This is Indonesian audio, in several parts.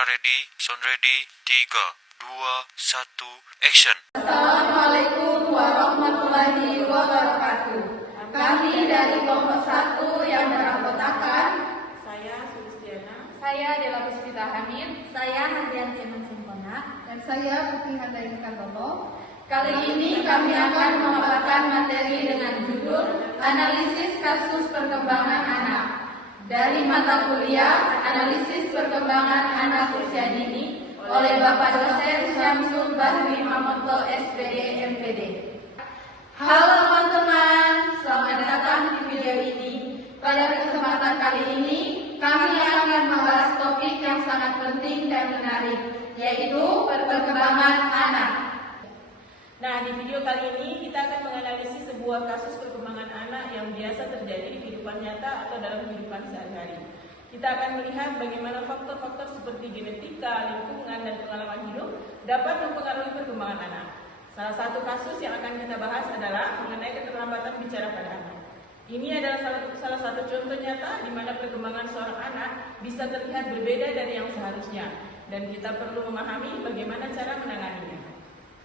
Kamera ready, sound ready, 3, 2, 1, action. Assalamualaikum warahmatullahi wabarakatuh. Kami dari kelompok 1 yang beranggotakan Saya Sulistiana, saya Dela Puspita Hamid, Saya Handianti Eman Simpona, dan saya Putri Handayani Kantoto. Kali ini kami akan memaparkan materi dengan judul Analisis Kasus Perkembangan Anak dari mata kuliah Analisis Perkembangan Anak Usia Dini oleh Bapak Dosen Syamsul Bahri Mamonto SPD MPD. Halo teman-teman, selamat datang di video ini. Pada kesempatan kali ini, kami akan membahas topik yang sangat penting dan menarik, yaitu perkembangan anak. Nah, di video kali ini kita akan menganalisis sebuah kasus perkembangan anak yang biasa terjadi di kehidupan nyata atau dalam kehidupan sehari-hari. Kita akan melihat bagaimana faktor-faktor seperti genetika, lingkungan, dan pengalaman hidup dapat mempengaruhi perkembangan anak. Salah satu kasus yang akan kita bahas adalah mengenai keterlambatan bicara pada anak. Ini adalah salah satu contoh nyata di mana perkembangan seorang anak bisa terlihat berbeda dari yang seharusnya, dan kita perlu memahami bagaimana cara menanganinya.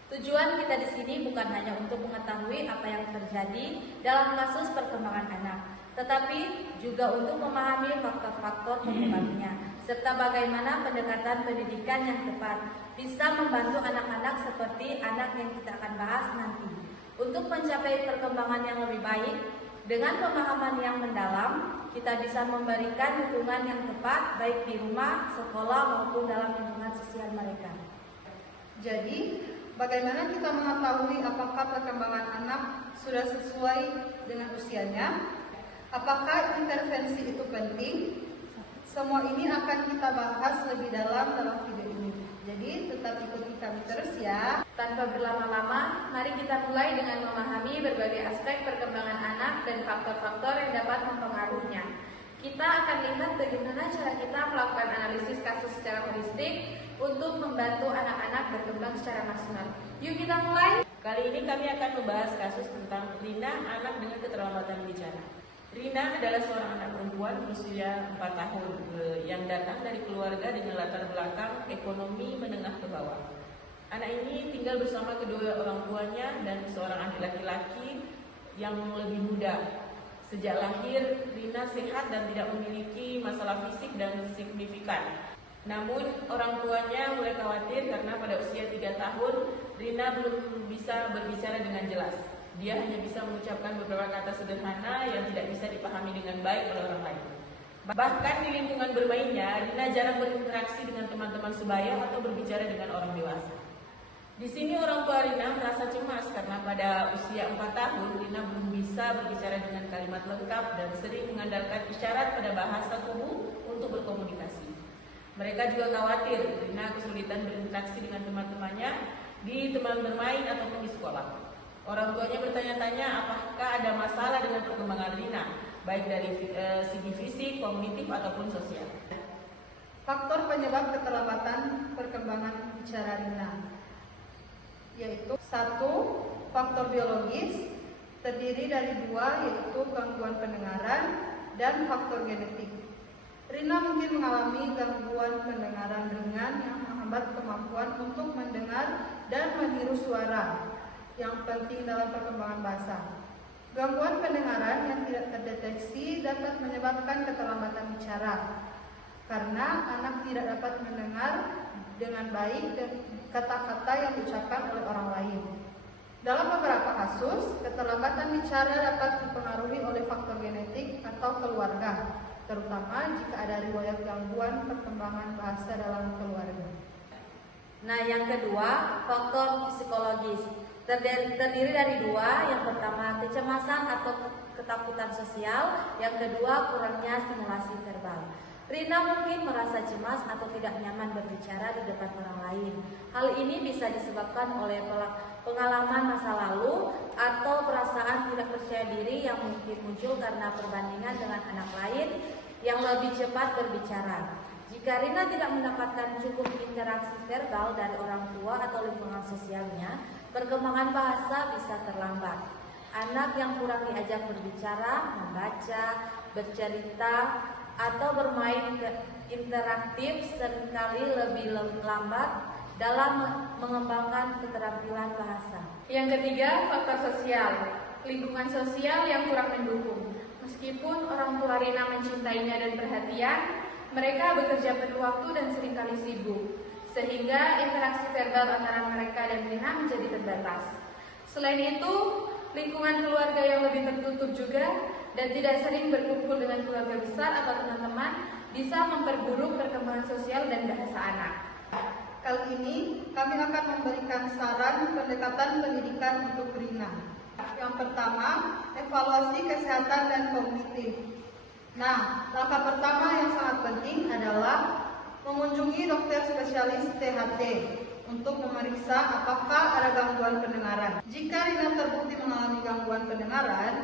tujuan kita di sini bukan hanya untuk mengetahui apa yang terjadi dalam kasus perkembangan anak, tetapi juga untuk memahami faktor-faktor penyebabnya, serta bagaimana pendekatan pendidikan yang tepat bisa membantu anak-anak seperti anak yang kita akan bahas nanti untuk mencapai perkembangan yang lebih baik. Dengan pemahaman yang mendalam, kita bisa memberikan dukungan yang tepat baik di rumah, sekolah, maupun dalam lingkungan sosial mereka. Jadi, bagaimana kita mengetahui apakah perkembangan anak sudah sesuai dengan usianya? Apakah intervensi itu penting? Semua ini akan kita bahas lebih dalam video ini. Jadi tetap ikuti kami terus ya. Tanpa berlama-lama, mari kita mulai dengan memahami berbagai aspek perkembangan anak dan faktor-faktor yang dapat mempengaruhinya. Kita akan lihat bagaimana cara kita melakukan analisis kasus secara holistik untuk membantu anak-anak berkembang secara maksimal. Yuk kita mulai. Kali ini kami akan membahas kasus tentang Rina, anak dengan keterlambatan bicara. Rina adalah seorang anak perempuan berusia 4 tahun yang datang dari keluarga dengan latar belakang ekonomi menengah ke bawah. Anak ini tinggal bersama kedua orang tuanya dan seorang adik laki-laki yang lebih muda. Sejak lahir, Rina sehat dan tidak memiliki masalah fisik dan signifikan. Namun, orang tuanya mulai khawatir karena pada usia 3 tahun, Rina belum bisa berbicara dengan jelas. Dia hanya bisa mengucapkan beberapa kata sederhana yang tidak bisa dipahami dengan baik oleh orang lain. Bahkan di lingkungan bermainnya, Rina jarang berinteraksi dengan teman-teman sebaya atau berbicara dengan orang dewasa. Di sini orang tua Rina merasa cemas karena pada usia 4 tahun, Rina belum bisa berbicara dengan kalimat lengkap dan sering mengandalkan isyarat pada bahasa tubuh untuk berkomunikasi. Mereka juga khawatir Rina kesulitan berinteraksi dengan teman-temannya di teman bermain ataupun di sekolah. Orang tuanya bertanya-tanya apakah ada masalah dengan perkembangan Rina, baik dari segi fisik, kognitif, ataupun sosial. Faktor penyebab keterlambatan perkembangan bicara Rina yaitu 1. Faktor biologis terdiri dari 2, yaitu gangguan pendengaran dan faktor genetik. Rina mungkin mengalami gangguan pendengaran ringan yang menghambat kemampuan untuk mendengar dan meniru suara yang penting dalam perkembangan bahasa. Gangguan pendengaran yang tidak terdeteksi dapat menyebabkan keterlambatan bicara karena anak tidak dapat mendengar dengan baik dan kata-kata yang diucapkan oleh orang lain. Dalam beberapa kasus, keterlambatan bicara dapat dipengaruhi oleh faktor genetik atau keluarga, terutama jika ada riwayat gangguan perkembangan bahasa dalam keluarga. Nah, yang kedua, faktor psikologis. Terdiri dari 2, yang pertama kecemasan atau ketakutan sosial, yang kedua kurangnya stimulasi verbal. Rina mungkin merasa cemas atau tidak nyaman berbicara di depan orang lain. Hal ini bisa disebabkan oleh pengalaman masa lalu atau perasaan tidak percaya diri yang mungkin muncul karena perbandingan dengan anak lain yang lebih cepat berbicara. Jika Rina tidak mendapatkan cukup interaksi verbal dari orang tua atau lingkungan sosialnya, perkembangan bahasa bisa terlambat. Anak yang kurang diajak berbicara, membaca, bercerita, atau bermain interaktif seringkali lebih lambat dalam mengembangkan keterampilan bahasa. Yang ketiga, faktor sosial. Lingkungan sosial yang kurang mendukung. Meskipun orang tua Rina mencintainya dan perhatian, mereka bekerja penuh waktu dan seringkali sibuk, sehingga interaksi verbal antara mereka dan Rina menjadi terbatas. Selain itu, lingkungan keluarga yang lebih tertutup juga dan tidak sering berkumpul dengan keluarga besar atau teman-teman bisa memperburuk perkembangan sosial dan bahasa anak. Kali ini kami akan memberikan saran pendekatan pendidikan untuk Rina. Yang pertama, evaluasi kesehatan dan kognitif. Nah, langkah pertama yang sangat penting adalah mengunjungi dokter spesialis THT untuk memeriksa apakah ada gangguan pendengaran. Jika Rina terbukti mengalami gangguan pendengaran,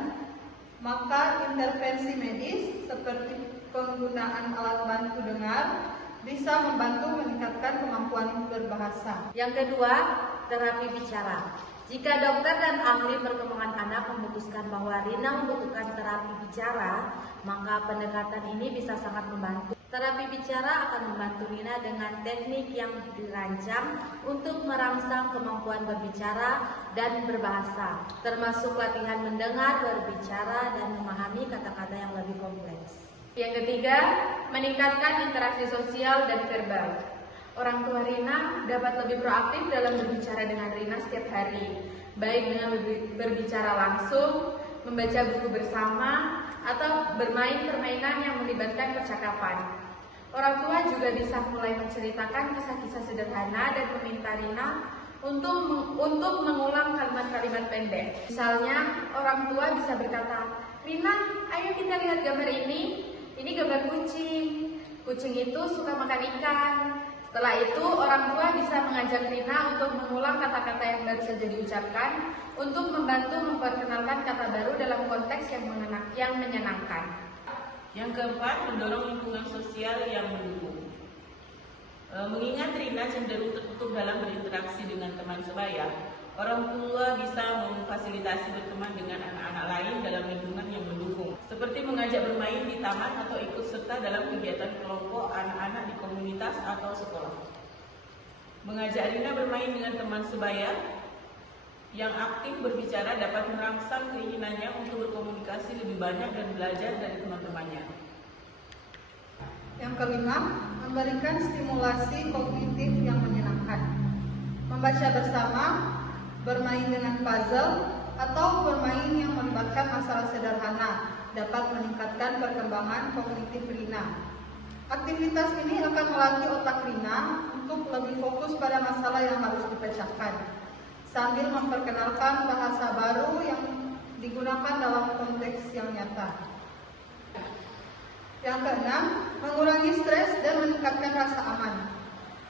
maka intervensi medis seperti penggunaan alat bantu dengar bisa membantu meningkatkan kemampuan berbahasa. Yang kedua, terapi bicara. Jika dokter dan ahli perkembangan anak memutuskan bahwa Rina membutuhkan terapi bicara, maka pendekatan ini bisa sangat membantu. Terapi bicara akan membantu Rina dengan teknik yang dirancang untuk merangsang kemampuan berbicara dan berbahasa, termasuk latihan mendengar, berbicara, dan memahami kata-kata yang lebih kompleks. Yang ketiga, meningkatkan interaksi sosial dan verbal. Orang tua Rina dapat lebih proaktif dalam berbicara dengan Rina setiap hari, baik dengan berbicara langsung, membaca buku bersama, atau bermain permainan yang melibatkan percakapan. Orang tua juga bisa mulai menceritakan kisah-kisah sederhana dan meminta Rina untuk mengulang kalimat-kalimat pendek. Misalnya, orang tua bisa berkata, "Rina, ayo kita lihat gambar ini. Ini gambar kucing. Kucing itu suka makan ikan." Setelah itu, orang tua bisa mengajak Rina untuk mengulang kata-kata yang baru saja diucapkan untuk membantu memperkenalkan kata baru dalam konteks yang menyenangkan. Yang keempat, mendorong lingkungan sosial yang mendukung. Mengingat Rina cenderung tertutup dalam berinteraksi dengan teman sebaya, orang tua bisa memfasilitasi berteman dengan anak-anak lain dalam lingkungan yang mendukung, seperti mengajak bermain di taman atau ikut serta dalam kegiatan kelompok anak-anak di komunitas atau sekolah. Mengajak Rina bermain dengan teman sebaya yang aktif berbicara dapat merangsang keinginannya untuk berkomunikasi lebih banyak dan belajar dari teman-temannya. Yang kelima, memberikan stimulasi kognitif yang menyenangkan. Membaca bersama, bermain dengan puzzle, atau bermain yang melibatkan masalah sederhana dapat meningkatkan perkembangan kognitif Rina. Aktivitas ini akan melatih otak Rina untuk lebih fokus pada masalah yang harus dipecahkan, sambil memperkenalkan bahasa baru yang digunakan dalam konteks yang nyata. Yang keenam, mengurangi stres dan meningkatkan rasa aman.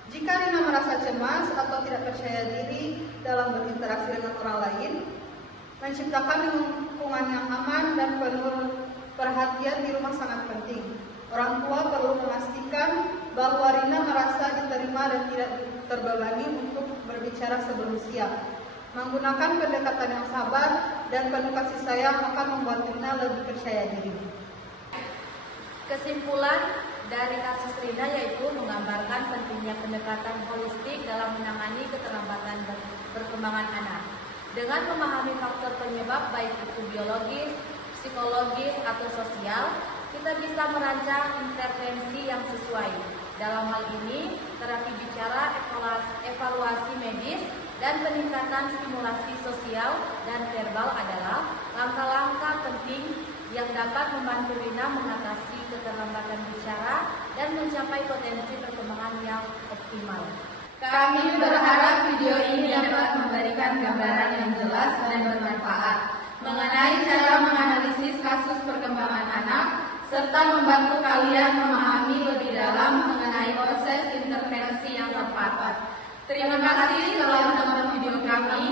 Jika Rina merasa cemas atau tidak percaya diri dalam berinteraksi dengan orang lain, menciptakan lingkungan yang aman dan penuh perhatian di rumah sangat penting. Orang tua perlu memastikan bahwa Rina merasa diterima dan tidak terbebani untuk berbicara sebelum siap. Menggunakan pendekatan yang sabar dan penuh kasih sayang akan membuat Rina lebih percaya diri. Kesimpulan dari kasus Rina yaitu menggambarkan pentingnya pendekatan holistik dalam menangani keterlambatan perkembangan anak. Dengan memahami faktor penyebab baik itu biologis, psikologis, atau sosial, kita bisa merancang intervensi yang sesuai. Dalam hal ini, terapi bicara, evaluasi medis, dan peningkatan stimulasi sosial dan verbal adalah langkah-langkah penting yang dapat membantu Rina mengatasi keterlambatan bicara dan mencapai potensi perkembangan yang optimal. Kami berharap video ini dapat memberikan gambaran yang jelas dan bermanfaat mengenai cara menganalisis kasus perkembangan anak, serta membantu kalian memahami lebih dalam mengenai proses intervensi yang tepat. Terima kasih telah menonton video kami,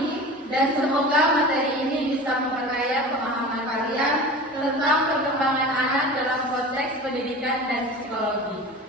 dan semoga materi ini bisa memperkaya pemahaman kalian tentang perkembangan anak dalam konteks pendidikan dan psikologi.